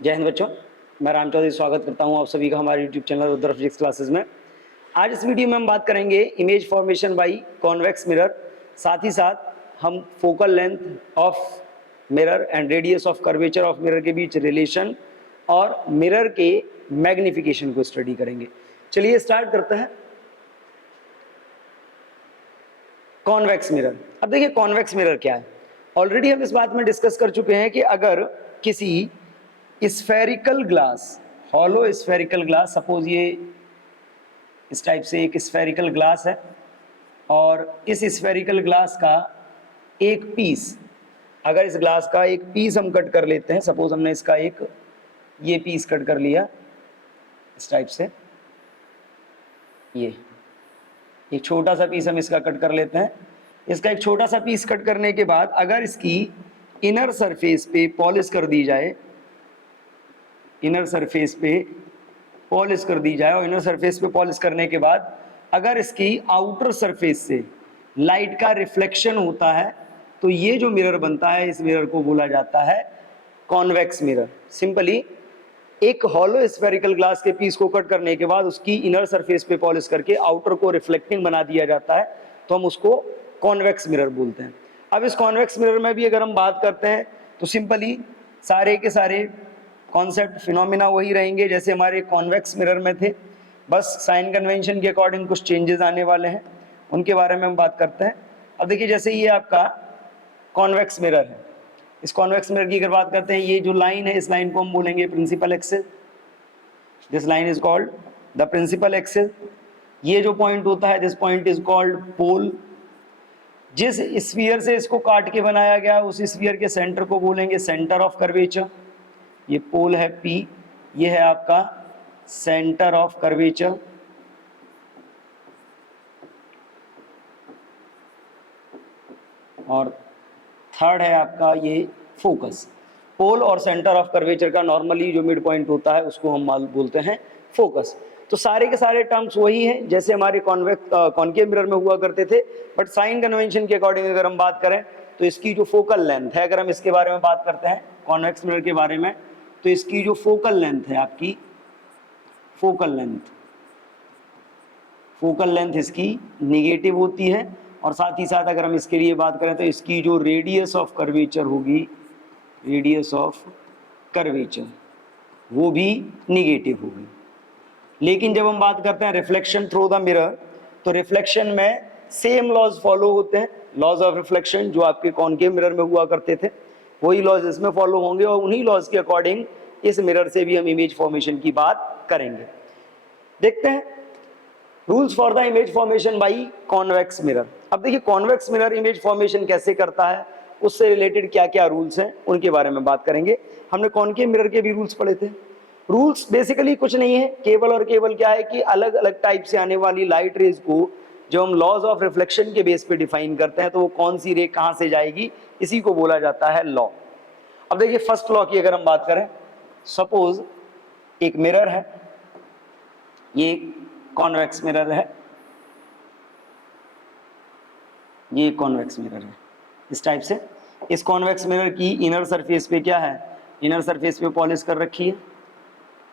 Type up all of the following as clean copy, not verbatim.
जय हिंद बच्चों, मैं राम चौधरी स्वागत करता हूं आप सभी का हमारे YouTube channel Rudra physics classes में। आज इस वीडियो में हम बात करेंगे image formation by convex mirror. साथ ही साथ हम focal length of mirror and radius of curvature of mirror के बीच रिलेशन और मिरर के मैग्निफिकेशन को स्टडी करेंगे। चलिए स्टार्ट करते हैं। Convex mirror. अब देखिए कॉन्वेक्स मिरर क्या है। ऑलरेडी हम इस बात में डिस्कस कर चुके हैं कि अगर किसी spherical glass, hollow spherical glass, suppose ये इस टाइप से एक स्फेरिकल ग्लास है और इस स्फेरिकल ग्लास का एक पीस, अगर इस ग्लास का एक पीस हम कट कर लेते हैं, सपोज हमने इसका ये पीस कट कर लिया इस टाइप से, ये एक छोटा सा पीस हम इसका कट कर लेते हैं। इसका एक छोटा सा पीस कट करने के बाद अगर इसकी इनर सरफेस पे पॉलिश कर दी जाए, इनर सरफेस पे पॉलिश कर दी जाए और इनर सरफेस पे पॉलिश करने के बाद अगर इसकी आउटर सरफेस से लाइट का रिफ्लेक्शन होता है तो ये जो मिरर बनता है, इस मिरर को बोला जाता है कॉन्वेक्स मिरर। सिंपली एक हॉलो स्फेरिकल ग्लास के पीस को कट करने के बाद उसकी इनर सरफेस पे पॉलिश करके आउटर को रिफ्लेक्टिंग बना दिया जाता है तो हम उसको कॉन्वेक्स मिरर बोलते हैं। अब इस कॉन्वेक्स मिरर में भी अगर हम बात करते हैं तो सिंपली सारे के सारे कॉन्सेप्ट फिनोमिना वही रहेंगे जैसे हमारे कॉन्वेक्स मिरर में थे, बस साइन कन्वेंशन के अकॉर्डिंग कुछ चेंजेस आने वाले हैं, उनके बारे में हम बात करते हैं। अब देखिए जैसे ये आपका कॉन्वेक्स मिरर है, इस कॉन्वेक्स मिरर की अगर बात करते हैं, ये जो लाइन है इस लाइन को हम बोलेंगे principal axis. This line is called the principal axis. ये जो पॉइंट होता है, this point is called pole. जिस स्फीयर से इसको काट के बनाया गया उस स्फीयर के सेंटर को बोलेंगे सेंटर ऑफ कर्वेचर। ये पोल है P, ये है आपका सेंटर ऑफ कर्वेचर। और थर्ड है आपका ये फोकस। पोल और सेंटर ऑफ कर्वेचर का नॉर्मली जो मिड पॉइंट होता है उसको हम बोलते हैं फोकस। तो सारे के सारे टर्म्स वही हैं जैसे हमारे कॉन्केव मिरर में हुआ करते थे, बट साइन कन्वेंशन के अकॉर्डिंग अगर हम बात करें तो इसकी जो फोकल लेंथ है, अगर हम इसके बारे में बात करते हैं कॉन्वेक्स मिरर के बारे में, तो इसकी जो फोकल लेंथ है आपकी, फोकल लेंथ इसकी निगेटिव होती है। और साथ ही साथ अगर हम इसके लिए बात करें तो इसकी जो रेडियस ऑफ कर्वेचर होगी, रेडियस ऑफ कर्वेचर, वो भी निगेटिव होगी। लेकिन जब हम बात करते हैं रिफ्लेक्शन थ्रू द मिरर, तो रिफ्लेक्शन में सेम लॉज फॉलो होते हैं, लॉज ऑफ रिफ्लेक्शन जो आपके कॉन्केव मिरर में हुआ करते थे वही लॉज इसमें फॉलो होंगे और उन्हीं लॉज के अकॉर्डिंग इस मिरर से भी हम इमेज फॉर्मेशन की बात करेंगे। देखते हैं rules for the image formation by convex mirror. अब देखिए कॉन्वेक्स मिरर इमेज फॉर्मेशन कैसे करता है, उससे रिलेटेड क्या क्या रूल्स हैं उनके बारे में बात करेंगे। हमने कॉन्केव मिरर के भी रूल्स पढ़े थे। रूल्स बेसिकली कुछ नहीं है, केवल और केवल क्या है कि अलग अलग टाइप से आने वाली लाइट रेज को जब हम लॉज ऑफ रिफ्लेक्शन के बेस पे डिफाइन करते हैं तो वो कौन सी रे कहां से जाएगी, इसी को बोला जाता है लॉ। अब देखिए फर्स्ट लॉ की अगर हम बात करें, सपोज एक मिरर है, ये कॉन्वेक्स मिरर है, ये कॉन्वेक्स मिरर है इस टाइप से। इस कॉन्वेक्स मिरर की इनर सरफेस पे क्या है, इनर सरफेस पे पॉलिश कर रखी है,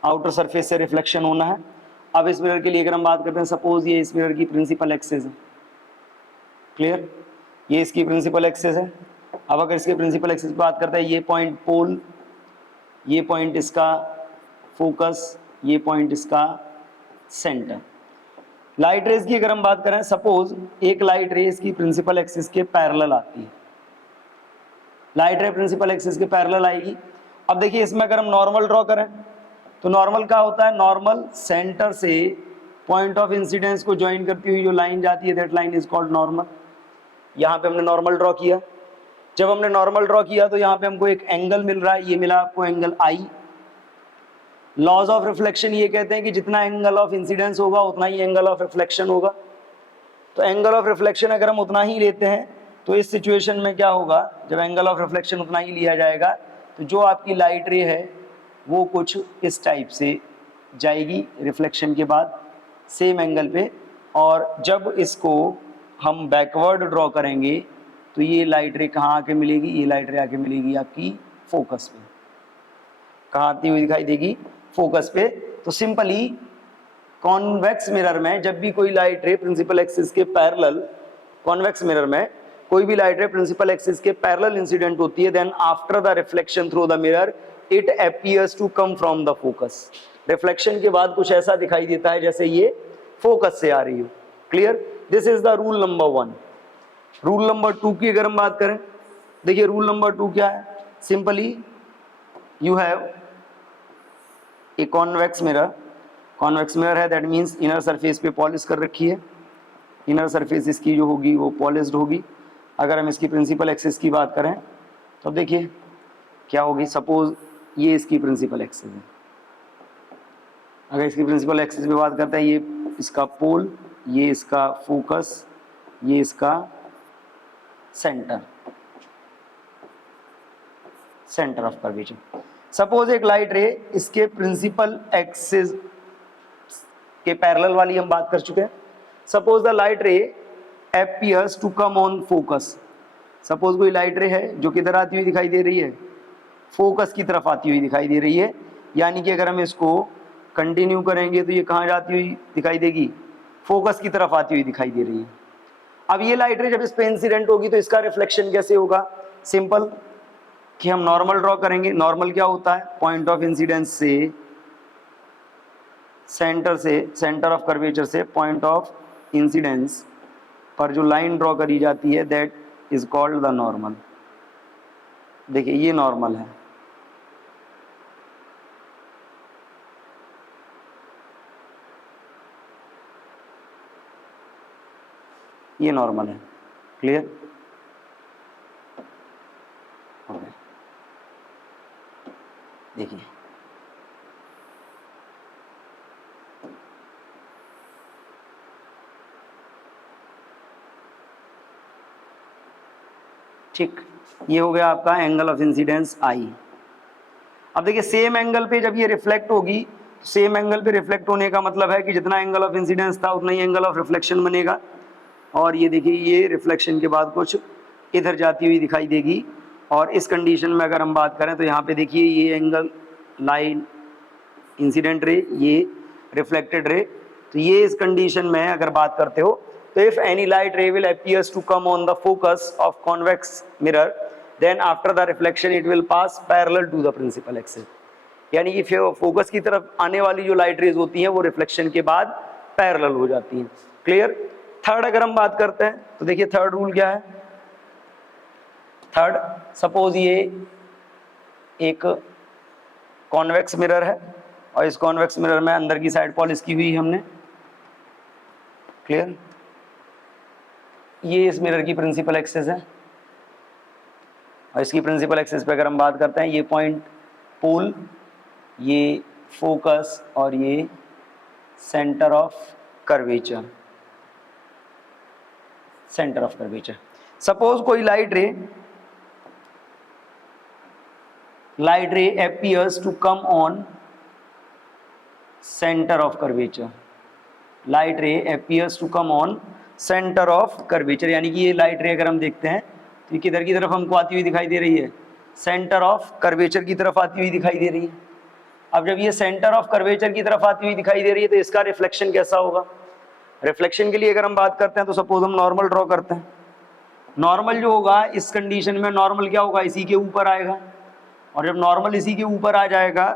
आउटर सरफेस से रिफ्लेक्शन होना है। अब इस मिरर के लिए अगर हम बात करते हैं, सपोज ये इस मिरर की प्रिंसिपल एक्सिस है, क्लियर, ये इसकी प्रिंसिपल एक्सिस है। अब अगर इसके प्रिंसिपल एक्सिस की बात करते हैं, ये पॉइंट पोल, ये पॉइंट इसका फोकस, ये पॉइंट इसका सेंटर। लाइट रेज की अगर हम बात करें, सपोज एक लाइट रेज की प्रिंसिपल एक्सिस के पैरेलल आती है, लाइट रे प्रिंसिपल एक्सिस के पैरेलल आएगी। अब देखिए इसमें अगर हम नॉर्मल ड्रॉ करें तो नॉर्मल क्या होता है, नॉर्मल सेंटर से पॉइंट ऑफ इंसिडेंस को ज्वाइन करती हुई जो लाइन जाती है that line is called normal. यहाँ पे हमने नॉर्मल ड्रॉ किया, जब हमने नॉर्मल ड्रॉ किया तो यहाँ पे हमको एक एंगल मिल रहा है, ये मिला आपको angle I. Laws of reflection ये कहते हैं कि जितना एंगल ऑफ इंसिडेंस होगा उतना ही एंगल ऑफ रिफ्लेक्शन होगा। तो एंगल ऑफ रिफ्लेक्शन अगर हम उतना ही लेते हैं तो इस सिचुएशन में क्या होगा, जब एंगल ऑफ रिफ्लेक्शन उतना ही लिया जाएगा तो जो आपकी लाइट रे है वो कुछ इस टाइप से जाएगी रिफ्लेक्शन के बाद सेम एंगल पे, और जब इसको हम बैकवर्ड ड्रॉ करेंगे तो ये लाइट रे कहाँ आके मिलेगी, ये लाइट रे आके मिलेगी आपकी फोकस पे। कहाँ आती हुई दिखाई देगी, फोकस पे। तो सिंपली कॉन्वेक्स मिरर में जब भी कोई लाइट रे प्रिंसिपल एक्सिस के पैरेलल, कॉन्वेक्स मिरर में कोई भी लाइट रे प्रिंसिपल एक्सिस के पैरेलल इंसिडेंट होती है, then after the reflection through the mirror it appears to come from the focus. Reflection के बाद कुछ ऐसा दिखाई देता है जैसे ये फोकस से आ रही हो। Clear? This is the rule number 1। Rule number 2 की अगर हम बात करें, देखिए रूल नंबर 2 क्या है, simply you have a convex mirror. Convex mirror है, दैट मीन्स इनर सरफेस पे पॉलिश कर रखी है, इनर सरफेस इसकी जो होगी वो पॉलिश्ड होगी। अगर हम इसकी प्रिंसिपल एक्सिस की बात करें तो देखिए क्या होगी, सपोज ये इसकी प्रिंसिपल एक्सिस है। अगर इसकी प्रिंसिपल एक्सिस पे बात करते हैं, ये इसका पोल, ये इसका फोकस, ये इसका centre, centre of curvature. Suppose एक लाइट रे इसके प्रिंसिपल एक्सिस के पैरेलल वाली हम बात कर चुके हैं। Suppose the light ray appears to come on focus. Suppose कोई लाइट रे है जो किधर आती हुई दिखाई दे रही है, फोकस की तरफ आती हुई दिखाई दे रही है। यानी कि अगर हम इसको कंटिन्यू करेंगे तो ये कहाँ जाती हुई दिखाई देगी, फोकस की तरफ आती हुई दिखाई दे रही है। अब ये लाइट रे जब इस पे इंसिडेंट होगी तो इसका रिफ्लेक्शन कैसे होगा, सिंपल कि हम नॉर्मल ड्रॉ करेंगे। नॉर्मल क्या होता है, पॉइंट ऑफ इंसिडेंस से, सेंटर ऑफ कर्वेचर से पॉइंट ऑफ इंसिडेंस पर जो लाइन ड्रॉ करी जाती है that is called the normal. देखिए ये नॉर्मल है, ये नॉर्मल है। क्लियर? ओके, देखिए ठीक, ये हो गया आपका एंगल ऑफ इंसिडेंस आई। अब देखिए सेम एंगल पे जब ये रिफ्लेक्ट होगी, सेम एंगल पे रिफ्लेक्ट होने का मतलब है कि जितना एंगल ऑफ इंसिडेंस था उतना ही एंगल ऑफ रिफ्लेक्शन बनेगा। और ये देखिए ये रिफ्लेक्शन के बाद कुछ इधर जाती हुई दिखाई देगी। और इस कंडीशन में अगर हम बात करें तो यहाँ पे देखिए ये एंगल लाइन इंसिडेंट रे, ये रिफ्लेक्टेड रे। तो ये इस कंडीशन में अगर बात करते हो तो if any light ray will appears to come on the focus of convex mirror then after the reflection it will pass parallel to the principal axis. यानी कि फोकस की तरफ आने वाली जो लाइट रेज होती हैं वो रिफ्लेक्शन के बाद पैरेलल हो जाती हैं। क्लियर? थर्ड अगर हम बात करते हैं तो देखिए थर्ड रूल क्या है। थर्ड, सपोज ये एक कॉन्वेक्स मिरर है और इस कॉन्वेक्स मिरर में अंदर की साइड पॉलिश की हुई है हमने। क्लियर? ये इस मिरर की प्रिंसिपल एक्सिस है और इसकी प्रिंसिपल एक्सिस पे अगर हम बात करते हैं, ये पॉइंट पोल, ये फोकस और ये centre of curvature, centre of curvature. Suppose कोई light ray appears to come on centre of curvature. Light ray appears to come on centre of curvature, यानी कि ये लाइट रे अगर हम देखते हैं तो ये किधर की तरफ हमको आती हुई दिखाई दे रही है, सेंटर ऑफ कर्वेचर की तरफ आती हुई दिखाई दे रही है। अब जब ये सेंटर ऑफ कर्वेचर की तरफ आती हुई दिखाई दे रही है तो इसका रिफ्लेक्शन कैसा होगा। रिफ्लेक्शन के लिए अगर हम बात करते हैं तो सपोज हम नॉर्मल ड्रॉ करते हैं। नॉर्मल जो होगा इस कंडीशन में, नॉर्मल क्या होगा, इसी के ऊपर आएगा। और जब नॉर्मल इसी के ऊपर आ जाएगा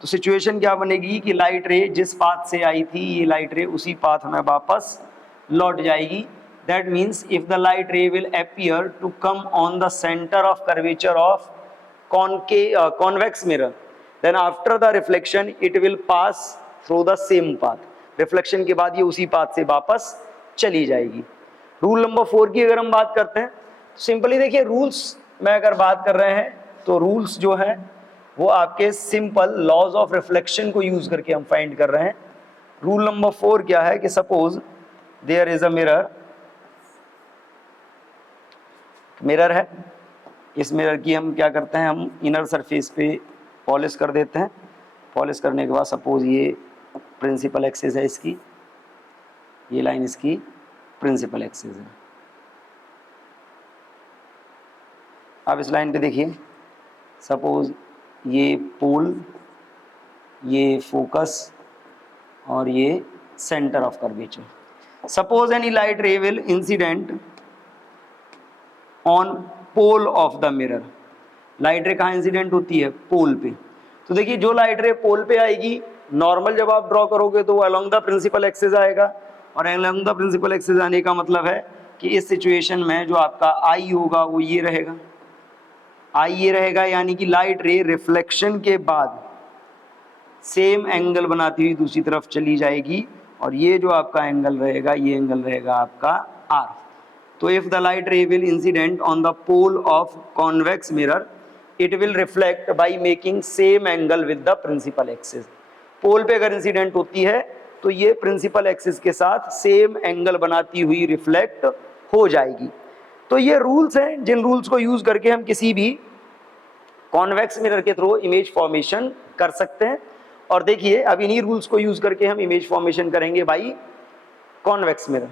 तो सिचुएशन क्या बनेगी कि लाइट रे जिस पाथ से आई थी ये लाइट रे उसी पाथ में वापस लौट जाएगी। That means if the light ray will appear to come on the centre of curvature of convex mirror then after the reflection it will pass through the same path. Reflection के बाद ये उसी path से वापस चली जाएगी। Rule number 4 की अगर हम बात करते हैं तो सिंपली देखिए रूल्स में अगर बात कर रहे हैं तो रूल्स जो है वो आपके सिंपल लॉज ऑफ रिफ्लेक्शन को यूज करके हम फाइंड कर रहे हैं। रूल नंबर 4 क्या है कि suppose there is a mirror है। इस मिरर की हम क्या करते हैं, हम इनर सरफेस पे पॉलिश कर देते हैं। पॉलिश करने के बाद सपोज ये प्रिंसिपल एक्सिस है इसकी, ये लाइन इसकी प्रिंसिपल एक्सिस है। अब इस लाइन पे देखिए सपोज ये पोल, ये फोकस और ये centre of curvature. Suppose any light ray will incident on pole of the mirror. Light ray कहाँ इंसिडेंट होती है? पोल पे। तो देखिए जो लाइट रे पोल पे आएगी, नॉर्मल जब आप ड्रॉ करोगे तो वो अलोंग द प्रिंसिपल एक्सिस आएगा, और अलोंग द प्रिंसिपल एक्सिस आने का मतलब है कि इस सिचुएशन में जो आपका आई होगा वो ये रहेगा, आई ये रहेगा, यानी कि लाइट रे रिफ्लेक्शन के बाद सेम एंगल बनाती हुई दूसरी तरफ चली जाएगी, और ये जो आपका एंगल रहेगा, ये एंगल रहेगा आपका आर। तो if the light ray will incident on the pole of convex mirror, it will reflect by making same angle with the principal axis. Pole पे अगर इंसिडेंट होती है तो ये प्रिंसिपल एक्सिस के साथ सेम एंगल बनाती हुई रिफ्लेक्ट हो जाएगी। तो ये रूल्स हैं जिन रूल्स को यूज करके हम किसी भी कॉन्वेक्स मिरर के थ्रू इमेज फॉर्मेशन कर सकते हैं। और देखिए अब इन्हीं रूल्स को यूज करके हम इमेज फॉर्मेशन करेंगे बाई कॉन्वेक्स मिरर।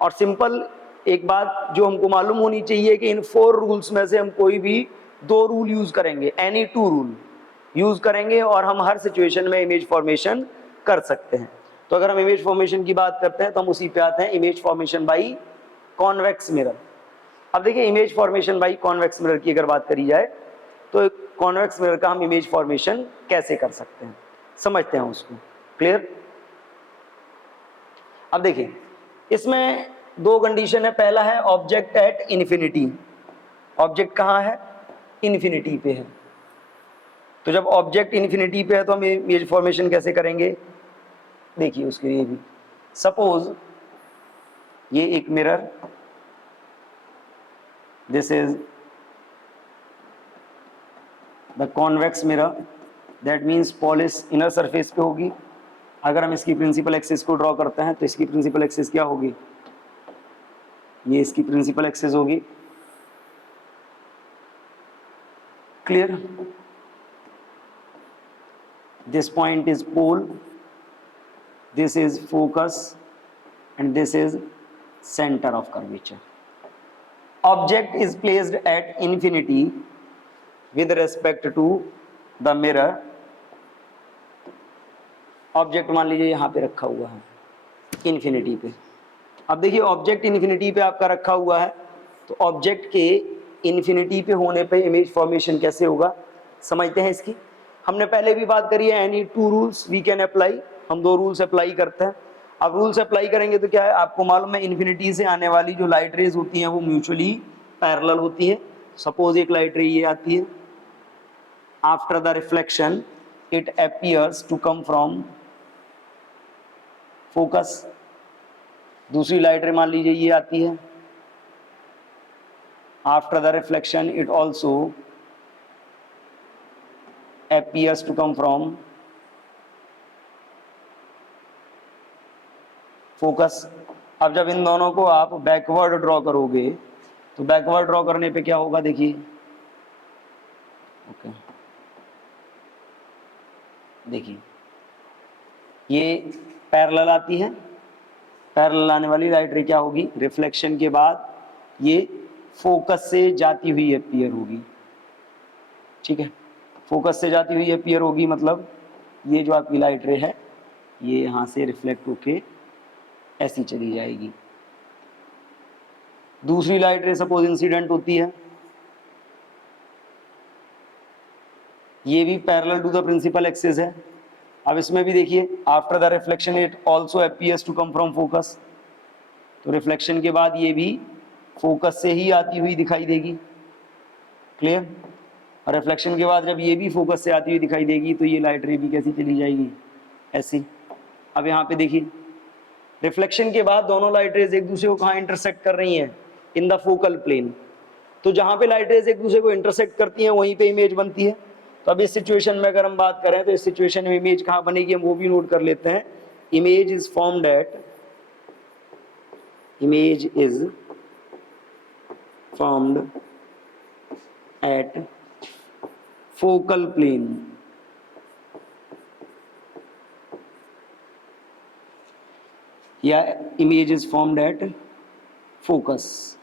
और सिंपल एक बात जो हमको मालूम होनी चाहिए कि इन 4 रूल्स में से हम कोई भी 2 रूल यूज करेंगे, एनी 2 रूल यूज करेंगे, और हम हर सिचुएशन में इमेज फॉर्मेशन कर सकते हैं। तो अगर हम इमेज फॉर्मेशन की बात करते हैं तो हम उसी पे आते हैं, image formation by convex mirror. अब देखिए image formation by convex mirror की अगर बात करी जाए तो कॉन्वेक्स मिरर का हम इमेज फॉर्मेशन कैसे कर सकते हैं, समझते हैं उसको। क्लियर? अब देखिए इसमें 2 कंडीशन है। पहला है ऑब्जेक्ट एट इन्फिनिटी। ऑब्जेक्ट कहाँ है? इन्फिनिटी पे है। तो जब ऑब्जेक्ट इन्फिनिटी पे है तो हम इमेज फॉर्मेशन कैसे करेंगे? देखिए उसके लिए भी सपोज ये एक mirror, this is the convex mirror, that means polish inner surface पे होगी। अगर हम इसकी प्रिंसिपल एक्सिस को ड्रॉ करते हैं तो इसकी प्रिंसिपल एक्सिस क्या होगी? ये इसकी प्रिंसिपल एक्सिस होगी। Clear? This point is pole, this is focus and this is centre of curvature. Object is placed at infinity with respect to the mirror। Object मान लीजिए यहाँ पे रखा हुआ है इन्फिनिटी पे। अब देखिए ऑब्जेक्ट इन्फिनिटी पे आपका रखा हुआ है, तो ऑब्जेक्ट के इन्फिनिटी पे होने पे इमेज फॉर्मेशन कैसे होगा समझते हैं इसकी। हमने पहले भी बात करी है, any 2 rules we can apply. हम 2 रूल्स अप्लाई करते हैं। अब रूल्स अप्लाई करेंगे तो क्या है, आपको मालूम है इन्फिनिटी से आने वाली जो लाइट रेज होती हैं वो म्यूचुअली पैरेलल होती है। सपोज एक लाइट रे ये आती है, after the reflection it appears to come from focus। दूसरी लाइट रे मान लीजिए ये आती है, after the reflection it also appears to come from focus। अब जब इन दोनों को आप बैकवर्ड ड्रॉ करोगे तो बैकवर्ड ड्रॉ करने पे क्या होगा, देखिए ओके देखिए ये पैरेलल आती है, पैरेलल आने वाली लाइट रे क्या होगी, रिफ्लेक्शन के बाद ये फोकस से जाती हुई अपीयर होगी। ठीक है, फोकस से जाती हुई अपीयर होगी, मतलब ये जो आपकी लाइट रे है ये यहाँ से रिफ्लेक्ट होके ऐसी चली जाएगी। दूसरी लाइट रे सपोज इंसिडेंट होती है, ये भी parallel to the principal axis है। अब इसमें भी देखिए after the reflection it also appears to come from focus. तो रिफ्लेक्शन के बाद ये भी फोकस से ही आती हुई दिखाई देगी। क्लियर? और रिफ्लेक्शन के बाद जब ये भी फोकस से आती हुई दिखाई देगी तो ये लाइट रे भी कैसी चली जाएगी, ऐसी। अब यहाँ पे देखिए रिफ्लेक्शन के बाद दोनों लाइट रेज एक दूसरे को कहाँ इंटरसेक्ट कर रही हैं, इन द फोकल प्लेन। तो जहाँ पे लाइट रेज एक दूसरे को इंटरसेक्ट करती हैं वहीं पे इमेज बनती है। तो अब इस सिचुएशन में अगर हम बात करें तो इस सिचुएशन में इमेज कहाँ बनेगी हम वो भी नोट कर लेते हैं। Image is formed at focal plane. या image is formed at focus,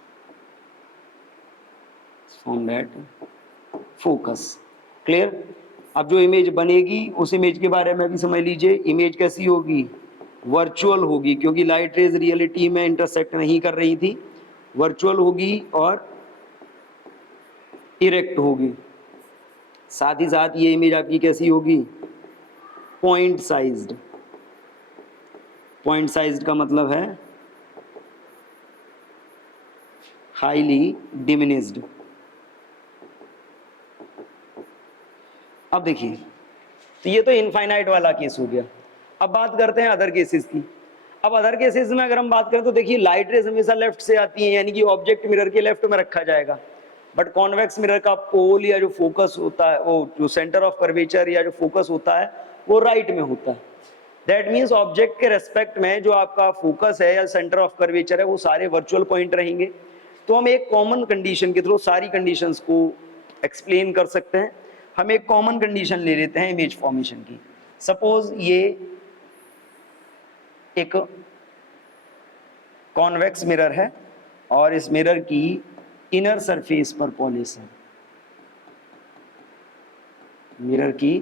clear? अब जो इमेज बनेगी उस इमेज के बारे में भी समझ लीजिए। इमेज कैसी होगी? वर्चुअल होगी, क्योंकि लाइट रेज रियलिटी में इंटरसेक्ट नहीं कर रही थी, वर्चुअल होगी और इरेक्ट होगी। साथ ही साथ ये इमेज आपकी कैसी होगी? Point sized. पॉइंट साइज्ड का मतलब है हाईली डिमिनिस्ड। अब देखिए, तो ये तो इनफाइनाइट वाला केस हो गया। अब बात करते हैं अदर केसेस की। अब अदर केसेस में अगर हम बात करें तो देखिए, लाइट रेज हमेशा लेफ्ट से आती है, यानी कि ऑब्जेक्ट मिरर के लेफ्ट में रखा जाएगा। बट कॉन्वेक्स मिरर का पोल या जो फोकस होता है, वो जो सेंटर ऑफ कर्वेचर या जो फोकस होता है, वो राइट में होता है। दैट मीन्स ऑब्जेक्ट के रेस्पेक्ट में जो आपका फोकस है या सेंटर ऑफ कर्वेचर है, वो सारे वर्चुअल पॉइंट रहेंगे। तो हम एक कॉमन कंडीशन के थ्रू सारी कंडीशंस को एक्सप्लेन कर सकते हैं। हम एक कॉमन कंडीशन ले लेते हैं इमेज फॉर्मेशन की। सपोज ये एक कॉन्वेक्स मिरर है और इस मिरर की इनर सरफेस पर पॉलिश है। मिरर की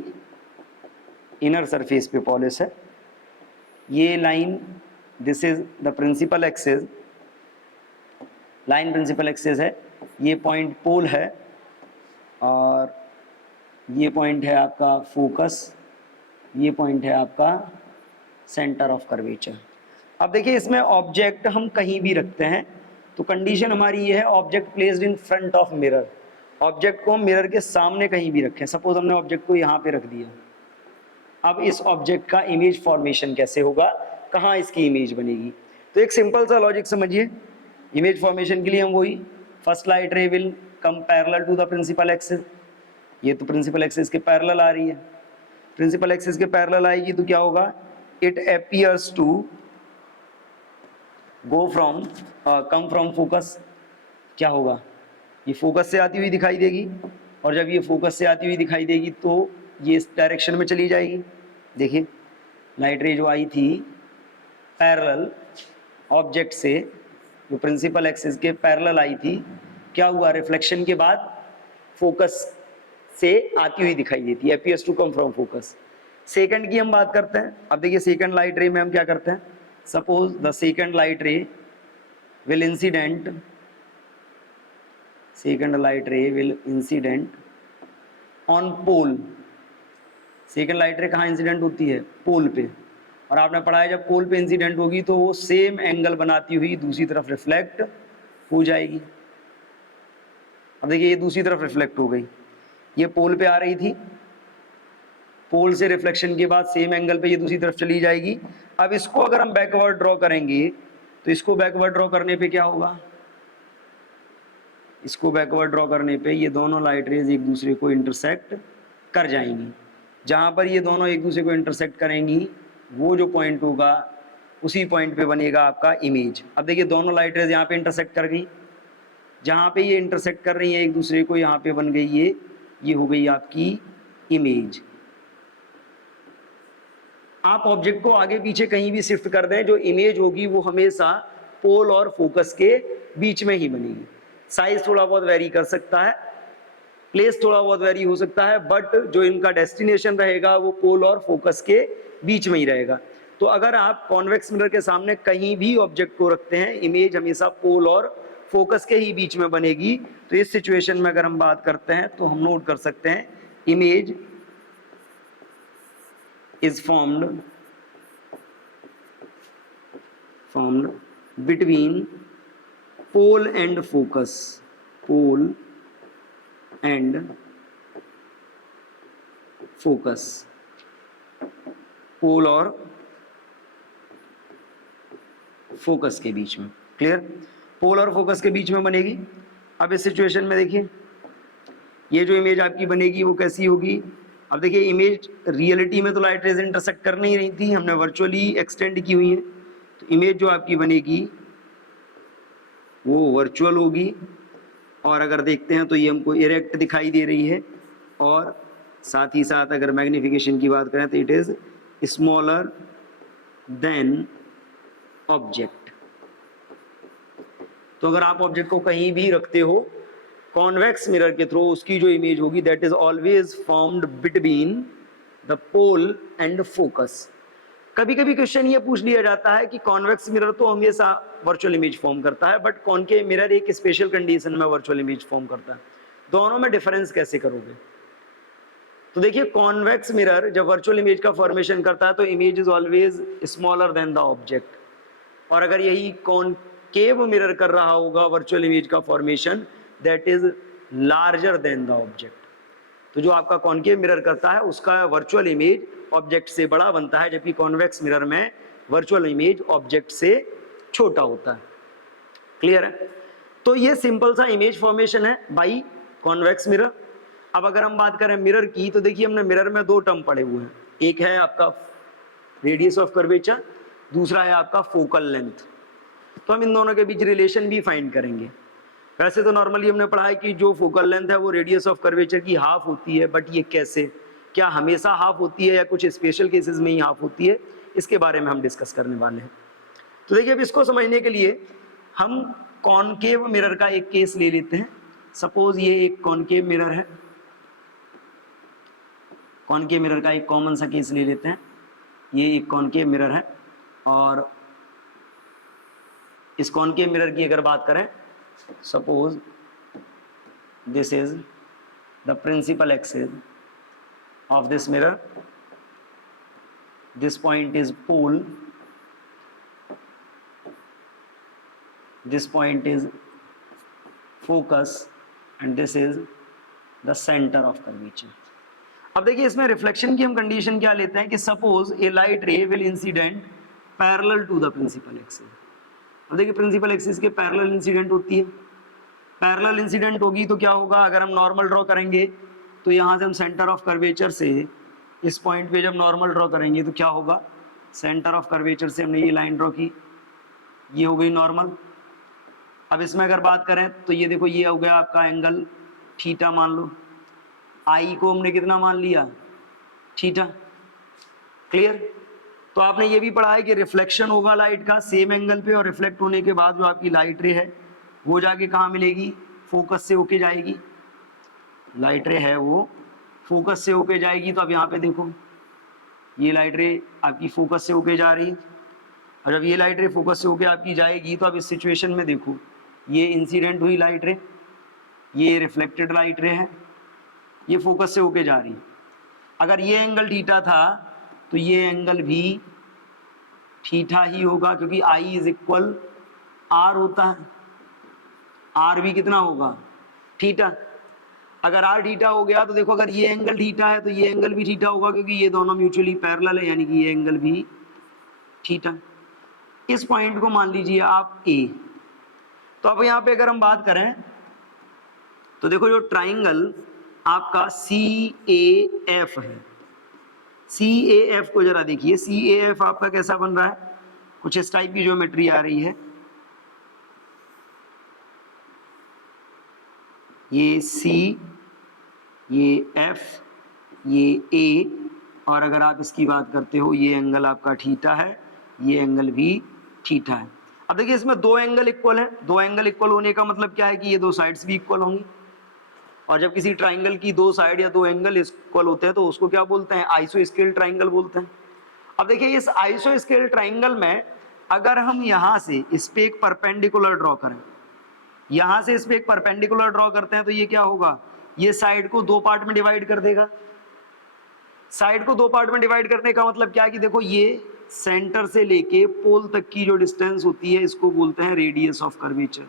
इनर सरफेस पे पॉलिश है। ये line, this is the principal axis, line principal axis है। ये पॉइंट पोल है और ये पॉइंट है आपका फोकस, ये पॉइंट है आपका सेंटर ऑफ कर्वेचर। अब देखिए, इसमें ऑब्जेक्ट हम कहीं भी रखते हैं तो कंडीशन हमारी ये है, object placed in front of mirror. Object को हम मिरर के सामने कहीं भी रखें। सपोज हमने ऑब्जेक्ट को यहाँ पे रख दिया। अब इस ऑब्जेक्ट का इमेज फॉर्मेशन कैसे होगा, कहाँ इसकी इमेज बनेगी? तो एक सिंपल सा लॉजिक समझिए। इमेज फॉर्मेशन के लिए हम वही, first light ray will come parallel to the principal axis. ये तो प्रिंसिपल एक्सिस के पैरेलल आ रही है। प्रिंसिपल एक्सिस के पैरेलल आएगी तो क्या होगा? It appears to go from come from focus. क्या होगा? ये फोकस से आती हुई दिखाई देगी, और जब ये फोकस से आती हुई दिखाई देगी तो ये इस डायरेक्शन में चली जाएगी। देखिए, लाइट रे जो आई थी पैरेलल ऑब्जेक्ट से, जो प्रिंसिपल एक्सिस के पैरेलल आई थी, क्या हुआ? रिफ्लेक्शन के बाद फोकस से आती हुई दिखाई देती है, appears to come from focus. Second की हम बात करते हैं। अब देखिए, सेकंड लाइट रे में हम क्या करते हैं? सपोज द सेकंड लाइट रे will incident, second light ray will incident on pole। Second light ray कहाँ इंसिडेंट होती है? पोल पे। और आपने पढ़ा है, जब पोल पे इंसिडेंट होगी तो वो सेम एंगल बनाती हुई दूसरी तरफ रिफ्लेक्ट हो जाएगी। अब देखिए, ये दूसरी तरफ रिफ्लेक्ट हो गई, ये पोल पे आ रही थी, पोल से रिफ्लेक्शन के बाद सेम एंगल पे ये दूसरी तरफ चली जाएगी। अब इसको अगर हम बैकवर्ड ड्रॉ करेंगे तो इसको बैकवर्ड ड्रॉ करने पे क्या होगा? इसको बैकवर्ड ड्रॉ करने पे ये दोनों लाइट रेज एक दूसरे को इंटरसेक्ट कर जाएंगी। जहाँ पर ये दोनों एक दूसरे को इंटरसेक्ट करेंगी, वो जो पॉइंट होगा उसी पॉइंट पे बनेगा आपका इमेज। अब देखिए, दोनों लाइट रेज यहाँ पे इंटरसेक्ट कर गई। जहाँ पे ये इंटरसेक्ट कर रही है एक दूसरे को, यहाँ पे बन गई ये हो गई आपकी इमेज। आप ऑब्जेक्ट को आगे पीछे कहीं भी शिफ्ट कर दें, जो इमेज होगी वो हमेशा पोल और फोकस के बीच में ही बनेगी। साइज थोड़ा बहुत वेरी कर सकता है, प्लेस थोड़ा बहुत वेरी हो सकता है, बट जो इनका डेस्टिनेशन रहेगा वो पोल और फोकस के बीच में ही रहेगा। तो अगर आप कॉन्वेक्स मिरर के सामने कहीं भी ऑब्जेक्ट को रखते हैं, इमेज हमेशा पोल और फोकस के ही बीच में बनेगी। तो इस सिचुएशन में अगर हम बात करते हैं तो हम नोट कर सकते हैं, image is formed between pole and focus, pole and focus, पोल और फोकस के बीच में। क्लियर? पोल और फोकस के बीच में बनेगी। अब इस सिचुएशन में देखिए, ये जो इमेज आपकी बनेगी वो कैसी होगी? अब देखिए, इमेज रियलिटी में तो लाइट रेज इंटरसेक्ट कर नहीं रही थी, हमने वर्चुअली एक्सटेंड की हुई है। तो इमेज जो आपकी बनेगी वो वर्चुअल होगी, और अगर देखते हैं तो ये हमको इरेक्ट दिखाई दे रही है, और साथ ही साथ अगर मैग्नीफिकेशन की बात करें तो it is smaller than object. तो अगर आप ऑब्जेक्ट को कहीं भी रखते हो कॉन्वेक्स मिरर के थ्रू उसकी जो इमेज होगी that is always formed between the pole and focus. कभी कभी क्वेश्चन ये पूछ लिया जाता है कि कॉन्वेक्स मिरर तो हमेशा वर्चुअल इमेज फॉर्म करता है, बट कॉनकेव मिरर एक स्पेशल कंडीशन में वर्चुअल इमेज फॉर्म करता है। दोनों में डिफरेंस कैसे करोगे? तो देखिए, कॉन्वेक्स मिरर जब वर्चुअल इमेज का फॉर्मेशन करता है तो image is always smaller than the object, और अगर यही कॉनकेव मिरर कर रहा होगा वर्चुअल इमेज का formation, that is larger than the object. तो जो आपका कॉनकेव मिरर करता है उसका वर्चुअल इमेज ऑब्जेक्ट से बड़ा बनता है, जबकि कॉन्वेक्स मिरर में वर्चुअल इमेज ऑब्जेक्ट से छोटा होता है। क्लियर है? तो ये सिंपल सा इमेज फॉर्मेशन है बाई कॉन्वेक्स मिरर। अब अगर हम बात करें मिरर की, तो देखिए हमने मिरर में दो टर्म पढ़े हुए हैं, एक है आपका रेडियस ऑफ कर्वेचर, दूसरा है आपका फोकल लेंथ। तो हम इन दोनों के बीच रिलेशन भी फाइंड करेंगे। वैसे तो नॉर्मली हमने पढ़ा है कि जो फोकल लेंथ है वो रेडियस ऑफ कर्वेचर की हाफ होती है, बट ये कैसे, क्या हमेशा हाफ होती है या कुछ स्पेशल केसेस में ही हाफ होती है, इसके बारे में हम डिस्कस करने वाले हैं। तो देखिए, अब इसको समझने के लिए हम कॉनकेव मिरर का एक केस ले लेते हैं। सपोज ये एक कॉनकेव मिरर है, कॉनकेव मिरर का एक कॉमन सा केस ले लेते हैं। ये एक कॉनकेव मिरर है, और इस कॉनकेव मिरर की अगर बात करें, suppose this is the principal axis of this mirror, this point is pole, this point is focus, and this is the center of curvature। अब देखिए, इसमें रिफ्लेक्शन की हम कंडीशन क्या लेते हैं कि suppose a light ray will incident parallel to the principal axis. अब देखिए, प्रिंसिपल एक्सिस के पैरेलल इंसिडेंट होती है। पैरेलल इंसिडेंट होगी तो क्या होगा, अगर हम नॉर्मल ड्रॉ करेंगे तो यहाँ से हम सेंटर ऑफ कर्वेचर से इस पॉइंट पे जब नॉर्मल ड्रॉ करेंगे तो क्या होगा, सेंटर ऑफ कर्वेचर से हमने ये लाइन ड्रॉ की, ये हो गई नॉर्मल। अब इसमें अगर बात करें तो ये देखो, ये हो गया आपका एंगल थीटा, मान लो आई को हमने कितना मान लिया, थीटा। क्लियर? तो आपने ये भी पढ़ा है कि रिफ्लेक्शन होगा लाइट का सेम एंगल पे, और रिफ्लेक्ट होने के बाद जो आपकी लाइट रे है वो जाके कहाँ मिलेगी, फोकस से होके जाएगी। लाइट रे है वो फोकस से होके जाएगी। तो अब यहाँ पे देखो, ये लाइट रे आपकी फोकस से होके जा रही है, और जब ये लाइट रे फोकस से होके आपकी जाएगी तो अब इस सिचुएशन में देखो, ये इंसिडेंट हुई लाइट रे, ये रिफ्लेक्टेड लाइट रे है, ये फोकस से होके जा रही है। अगर ये एंगल थीटा था तो ये एंगल भी थीटा ही होगा, क्योंकि आई इज इक्वल आर होता है। आर भी कितना होगा, थीटा। अगर आर थीटा हो गया तो देखो, अगर ये एंगल थीटा है तो ये एंगल भी थीटा होगा, क्योंकि ये दोनों म्यूचुअली पैरेलल है, यानी कि ये एंगल भी थीटा। इस पॉइंट को मान लीजिए आप ए। तो अब यहाँ पे अगर हम बात करें तो देखो, जो ट्राइंगल आपका सी ए एफ है, सी ए एफ को जरा देखिए, सी ए एफ आपका कैसा बन रहा है, कुछ इस टाइप की ज्योमेट्री आ रही है। ये सी, ये एफ, ये ए, और अगर आप इसकी बात करते हो, ये एंगल आपका थीटा है, ये एंगल भी थीटा है। अब देखिए, इसमें दो एंगल इक्वल हैं। दो एंगल इक्वल होने का मतलब क्या है कि ये दो साइड्स भी इक्वल होंगी, और जब किसी ट्राइंगल की दो साइड या दो एंगल इक्वल होते हैं तो उसको क्या बोलते हैं, आइसोस्केल ट्राइंगल बोलते हैं। अब देखिए, इस आइसोस्केल ट्राइंगल में अगर हम यहाँ से इस पे एक परपेंडिकुलर ड्रॉ करें, यहां से इस पे एक परपेंडिकुलर ड्रॉ करते हैं, तो ये क्या होगा, ये साइड को दो पार्ट में डिवाइड कर देगा। साइड को दो पार्ट में डिवाइड करने का मतलब क्या है कि देखो, ये सेंटर से लेके पोल तक की जो डिस्टेंस होती है इसको बोलते हैं रेडियस ऑफ कर्वेचर।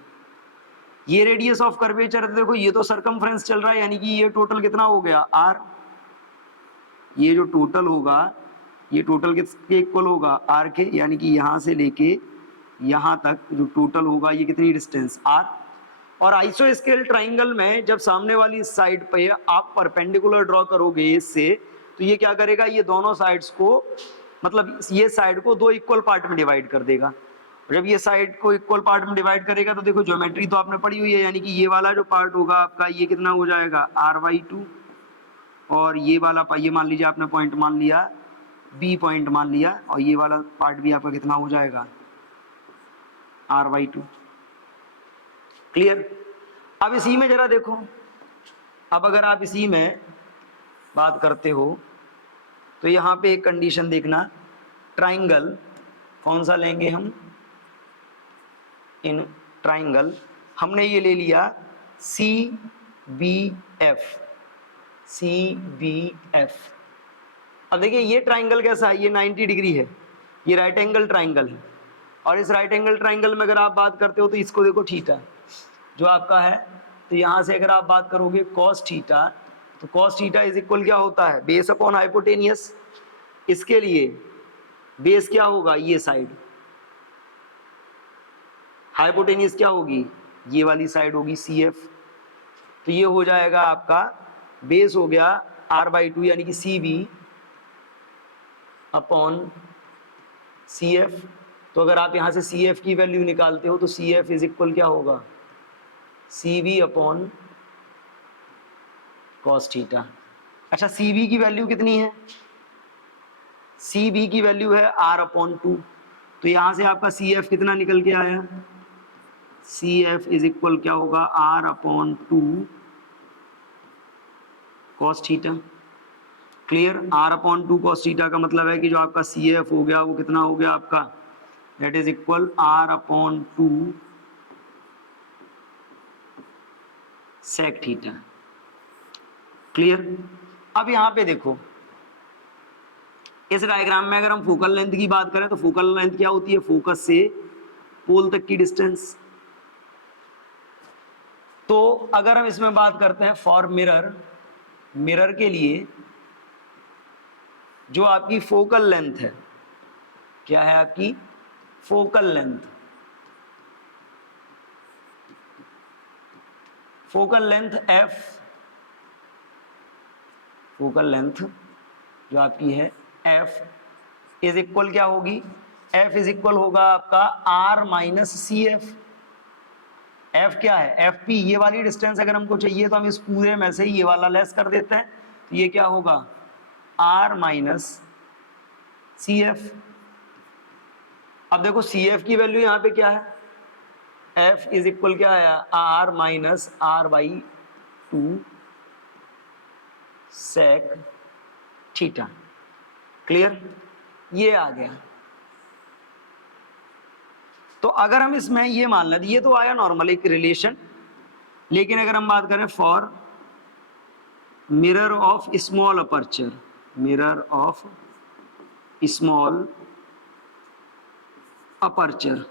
ये रेडियस ऑफ कर्वेचर, देखो ये तो सरकमफ्रेंस चल रहा है, यानी कि ये टोटल कितना हो गया, आर। ये जो टोटल होगा, ये टोटल किसके इक्वल होगा, आर के, यानी कि यहां से लेके यहां तक जो टोटल होगा ये कितनी डिस्टेंस, आर। और आइसोस्केल ट्राइंगल में जब सामने वाली साइड पे आप परपेंडिकुलर ड्रॉ करोगे इससे, तो ये क्या करेगा, ये दोनों साइड्स को, मतलब ये साइड को दो इक्वल पार्ट में डिवाइड कर देगा। जब ये साइड को इक्वल पार्ट में डिवाइड करेगा तो देखो, ज्योमेट्री तो आपने पढ़ी हुई है, यानी कि ये वाला जो पार्ट होगा आपका, ये कितना हो जाएगा, r/2, और ये वाला ये मान लीजिए आपने पॉइंट मान लिया, बी पॉइंट मान लिया, और ये वाला पार्ट भी आपका कितना हो जाएगा, r/2। क्लियर? अब इसी में जरा देखो, अब अगर आप इसी में बात करते हो तो यहाँ पे एक कंडीशन देखना, ट्राइंगल कौन सा लेंगे हम, इन ट्राइंगल हमने ये ले लिया CBF, CBF। अब देखिए ये ट्राइंगल कैसा है, ये 90 डिग्री है, ये राइट एंगल ट्राइंगल है, और इस राइट एंगल ट्राइंगल में अगर आप बात करते हो तो इसको देखो थीटा जो आपका है, तो यहाँ से अगर आप बात करोगे cos थीटा, तो cos थीटा इज इक्वल क्या होता है, बेस अपॉन हाइपोटेनियस। इसके लिए बेस क्या होगा, ये साइड, हाइपोटेनियस क्या होगी, ये वाली साइड होगी CF। तो ये हो जाएगा आपका बेस हो गया R/2 यानी कि CB अपॉन CF। तो अगर आप यहाँ से CF की वैल्यू निकालते हो तो CF इज इक्वल क्या होगा, CB अपॉन cos थीटा। अच्छा CB की वैल्यू कितनी है, CB की वैल्यू है R/2, तो यहाँ से आपका CF कितना निकल के आया, CF इज इक्वल क्या होगा R/2 cos theta. Clear, R/2 cos theta का मतलब है कि जो आपका CF हो गया वो कितना हो गया आपका, that is equal R/2 sec theta. Clear. अब यहाँ पे देखो इस डायग्राम में अगर हम फोकल लेंथ की बात करें तो फोकल लेंथ क्या होती है, फोकस से पोल तक की डिस्टेंस। तो अगर हम इसमें बात करते हैं फॉर मिरर, मिरर के लिए जो आपकी फोकल लेंथ है, क्या है आपकी focal length, focal length F, focal length जो आपकी है F इज इक्वल क्या होगी, F इज इक्वल होगा आपका R माइनस CF। F क्या है, FP, ये वाली डिस्टेंस अगर हमको चाहिए तो हम इस पूरे में से ये वाला लेस कर देते हैं, तो ये क्या होगा R माइनस CF। अब देखो CF की वैल्यू यहाँ पे क्या है, F इज इक्वल क्या आया, R minus R/2 sec theta. Clear, ये आ गया। तो अगर हम इसमें ये मान लें, ये तो आया नॉर्मल एक रिलेशन, लेकिन अगर हम बात करें for mirror of small aperture, mirror of small aperture,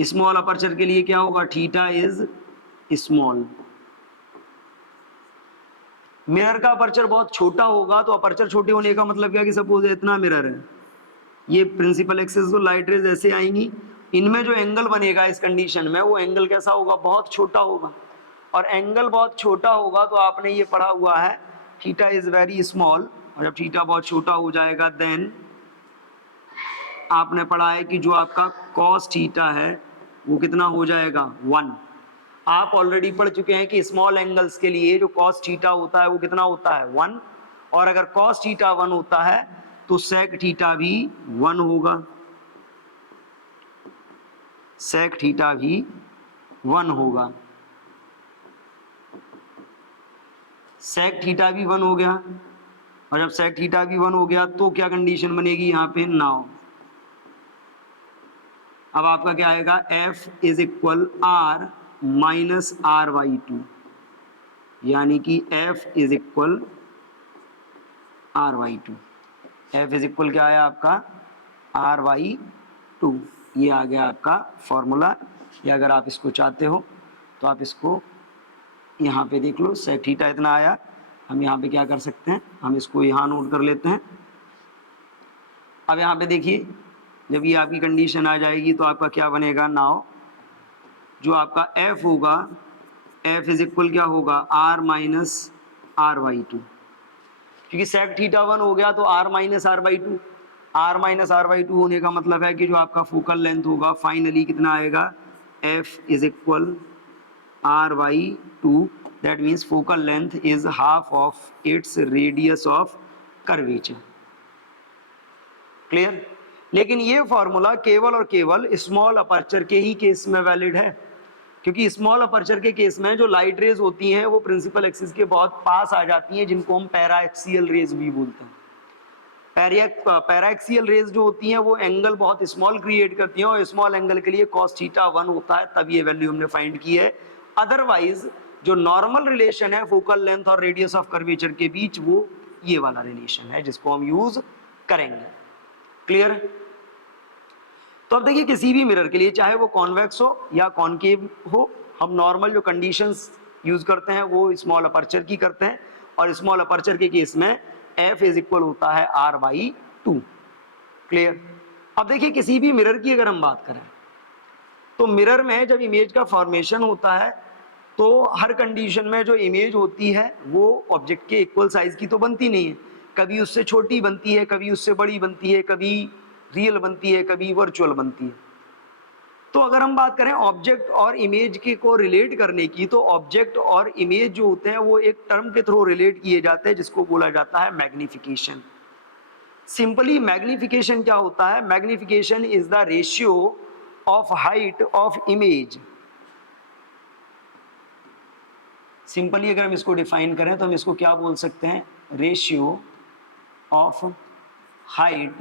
small aperture के लिए क्या होगा, थीटा इज स्मॉल। मिरर का अपर्चर बहुत छोटा होगा, तो अपर्चर छोटे होने का मतलब क्या कि सपोज इतना मिरर है, ये प्रिंसिपल एक्सिस को लाइट रेज ऐसे आएंगी, इनमें जो एंगल बनेगा इस कंडीशन में वो एंगल कैसा होगा, बहुत छोटा होगा। और एंगल बहुत छोटा होगा तो आपने ये पढ़ा हुआ है थीटा इज वेरी स्मॉल, और जब थीटा बहुत छोटा हो जाएगा देन आपने पढ़ा है कि जो आपका कॉस थीटा है वो कितना हो जाएगा 1। आप ऑलरेडी पढ़ चुके हैं कि स्मॉल एंगल्स के लिए जो कॉस थीटा होता है वो कितना होता है 1, और अगर कॉस थीटा 1 होता है तो सेक थीटा भी 1 होगा, सेक थीटा भी 1 होगा, सेक थीटा भी 1 हो गया। और जब सेक थीटा भी 1 हो गया तो क्या कंडीशन बनेगी यहाँ पे, नाउ अब आपका क्या आएगा, F is equal R minus R/2, यानी कि F is equal R/2, F is equal क्या आया आपका R/2, ये आ गया आपका फॉर्मूला। या अगर आप इसको चाहते हो तो आप इसको यहाँ पे देख लो, सेक थीटा इतना आया, हम यहाँ पे क्या कर सकते हैं, हम इसको यहाँ नोट कर लेते हैं। अब यहाँ पे देखिए जब ये आपकी कंडीशन आ जाएगी तो आपका क्या बनेगा, नाउ जो आपका F होगा, F इज इक्वल क्या होगा R माइनस R/2, क्योंकि सेक थीटा 1 हो गया तो R minus R/2, R minus R/2 होने का मतलब है कि जो आपका फोकल लेंथ होगा फाइनली कितना आएगा, F is equal R/2, that means focal length is half of its radius of curvature. Clear. लेकिन ये फॉर्मूला केवल और केवल स्मॉल अपर्चर के ही केस में वैलिड है। क्योंकि स्मॉल अपर्चर के केस में जो लाइट रेज होती हैं वो प्रिंसिपल एक्सिस के बहुत पास आ जाती हैं, जिनको हम पैराएक्सियल रेज भी बोलते हैं। पैराएक्सियल रेज जो होती हैं वो एंगल बहुत स्मॉल क्रिएट करती हैं, और स्मॉल एंगल के लिए cos थीटा 1 होता है, तब ये वैल्यू हमने फाइंड की है। अदरवाइज जो नॉर्मल रिलेशन है फोकल लेंथ और रेडियस ऑफ कर्वेचर के बीच, वो ये वाला रिलेशन है जिसको हम यूज करेंगे। क्लियर? तो अब देखिए किसी भी मिरर के लिए, चाहे वो कॉन्वेक्स हो या कॉनकेव हो, हम नॉर्मल जो कंडीशंस यूज करते हैं वो स्मॉल अपर्चर की करते हैं, और स्मॉल अपर्चर के केस में f इज इक्वल होता है r/2। क्लियर? अब देखिए किसी भी मिरर की अगर हम बात करें, तो मिरर में जब इमेज का फॉर्मेशन होता है तो हर कंडीशन में जो इमेज होती है वो ऑब्जेक्ट के इक्वल साइज की तो बनती नहीं है, कभी उससे छोटी बनती है, कभी उससे बड़ी बनती है, कभी रियल बनती है, कभी वर्चुअल बनती है। तो अगर हम बात करें ऑब्जेक्ट और इमेज के को रिलेट करने की, तो ऑब्जेक्ट और इमेज जो होते हैं वो एक टर्म के थ्रू रिलेट किए जाते हैं जिसको बोला जाता है मैग्निफिकेशन। सिंपली मैग्निफिकेशन क्या होता है? Magnification is the ratio of height of image. Simply अगर हम इसको डिफाइन करें तो हम इसको क्या बोल सकते हैं? Ratio of height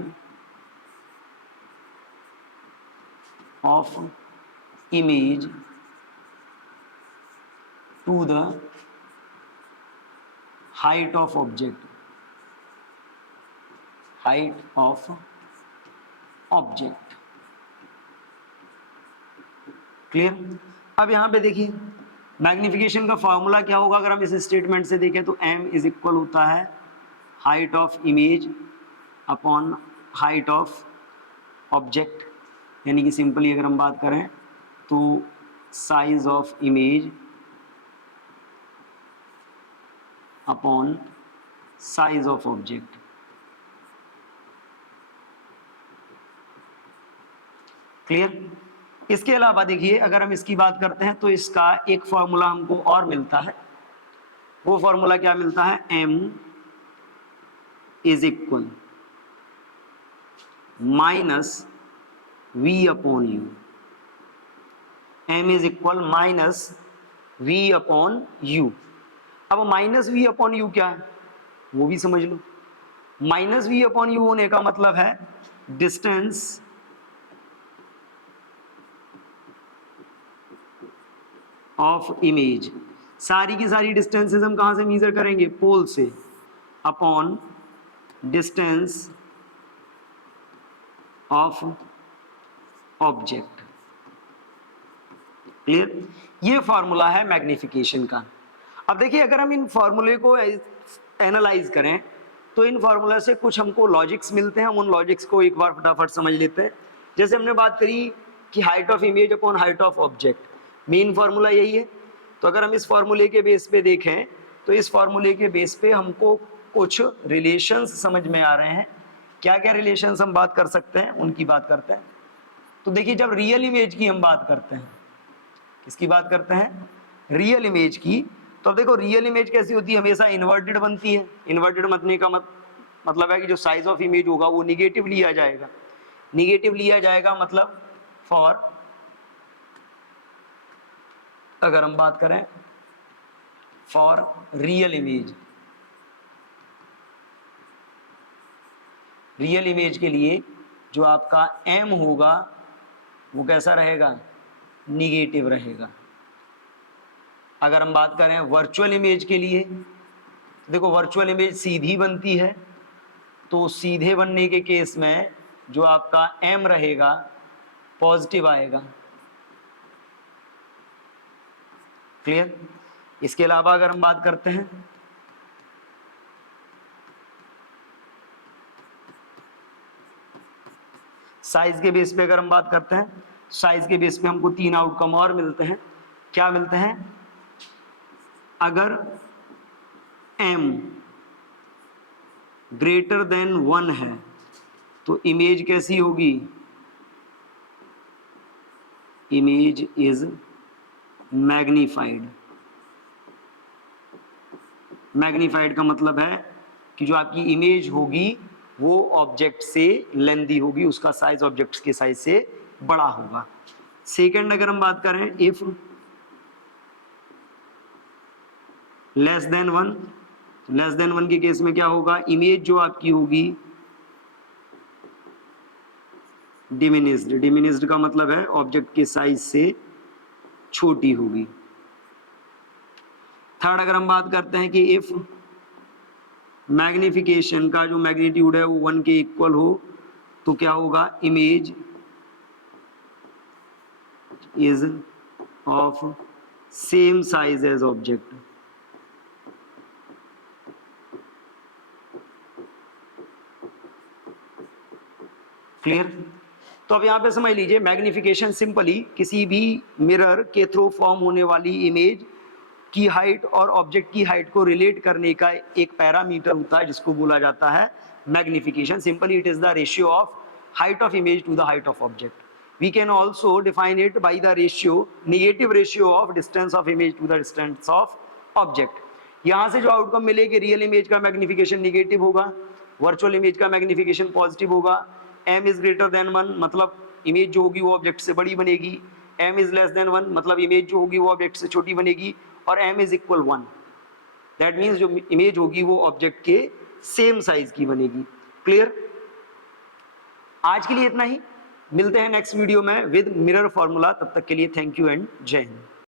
of image to the height of object, height of object. Clear? अब यहां पे देखिए मैग्निफिकेशन का फॉर्मूला क्या होगा अगर हम इस स्टेटमेंट से देखें, तो m इज इक्वल होता है height of image upon height of object, यानी कि सिंपली अगर हम बात करें तो size of image upon size of object. Clear? इसके अलावा देखिए अगर हम इसकी बात करते हैं तो इसका एक फॉर्मूला हमको और मिलता है। वो फॉर्मूला क्या मिलता है? m is equal minus v upon you. m is equal minus v upon you. अब माइनस v अपॉन यू क्या है वो भी समझ लो। माइनस v अपॉन यू होने का मतलब है डिस्टेंस ऑफ इमेज। सारी की सारी डिस्टेंसेस हम कहां से मेजर करेंगे? पोल से, upon distance of object. Clear? ये फॉर्मूला है मैग्निफिकेशन का। अब देखिए अगर हम इन फॉर्मूले को एनालाइज करें तो इन फॉर्मूला से कुछ हमको लॉजिक्स मिलते हैं, हम उन लॉजिक्स को एक बार फटाफट समझ लेते हैं। जैसे हमने बात करी कि height of image upon height of object, main formula यही है। तो अगर हम इस फॉर्मूले के बेस पे देखें तो इस फॉर्मूले के बेस पे हमको कुछ रिलेशंस समझ में आ रहे हैं। क्या क्या रिलेशंस हम बात कर सकते हैं उनकी बात करते हैं। तो देखिए जब रियल इमेज की हम बात करते हैं, किसकी बात करते हैं? रियल इमेज की। तो अब देखो रियल इमेज कैसी होती है? हमेशा इन्वर्टेड बनती है। इन्वर्टेड बनने का मतलब है कि जो साइज ऑफ इमेज होगा वो निगेटिव लिया जाएगा। निगेटिव लिया जाएगा मतलब फॉर, अगर हम बात करें for real image, real image के लिए जो आपका m होगा वो कैसा रहेगा? निगेटिव रहेगा। अगर हम बात करें वर्चुअल इमेज के लिए, देखो वर्चुअल इमेज सीधी बनती है, तो सीधे बनने के केस में जो आपका m रहेगा पॉजिटिव आएगा। क्लियर? इसके अलावा अगर हम बात करते हैं साइज के बेस पे, अगर हम बात करते हैं साइज के बेस पे हमको 3 आउटकम और मिलते हैं। क्या मिलते हैं? अगर m ग्रेटर देन 1 है तो इमेज कैसी होगी? Image is magnified. मैग्नीफाइड का मतलब है कि जो आपकी इमेज होगी वो ऑब्जेक्ट से लेंदी होगी, उसका साइज ऑब्जेक्ट के साइज से बड़ा होगा। सेकंड अगर हम बात करें, if less than 1, less than 1 के केस में क्या होगा, इमेज जो आपकी होगी डिमिनिस्ड, डिमिनिस्ड का मतलब है ऑब्जेक्ट के साइज से छोटी होगी। थर्ड अगर हम बात करते हैं कि इफ मैग्निफिकेशन का जो मैग्नीट्यूड है वो 1 के इक्वल हो तो क्या होगा, image is of same size as object. Clear? तो अब यहां पे समझ लीजिए, मैग्निफिकेशन सिंपली किसी भी मिरर के थ्रू फॉर्म होने वाली इमेज की हाइट और ऑब्जेक्ट की हाइट को रिलेट करने का एक पैरामीटर होता है जिसको बोला जाता है magnification. Simply it is the ratio of height of image to the height of object. We can also define it by the ratio, negative ratio of distance of image to the distance of object. यहां से जो outcome मिलेगी, real image का magnification negative होगा, virtual image का magnification positive होगा। m is greater than 1 मतलब image जो होगी वो ऑब्जेक्ट से बड़ी बनेगी, m इज लेस देन 1 मतलब इमेज जो होगी वो ऑब्जेक्ट से छोटी बनेगी, और m is equal 1, that means जो इमेज होगी वो ऑब्जेक्ट के सेम साइज की बनेगी। क्लियर? आज के लिए इतना ही, मिलते हैं नेक्स्ट वीडियो में विद मिरर फॉर्मूला। तब तक के लिए थैंक यू एंड जय हिंद।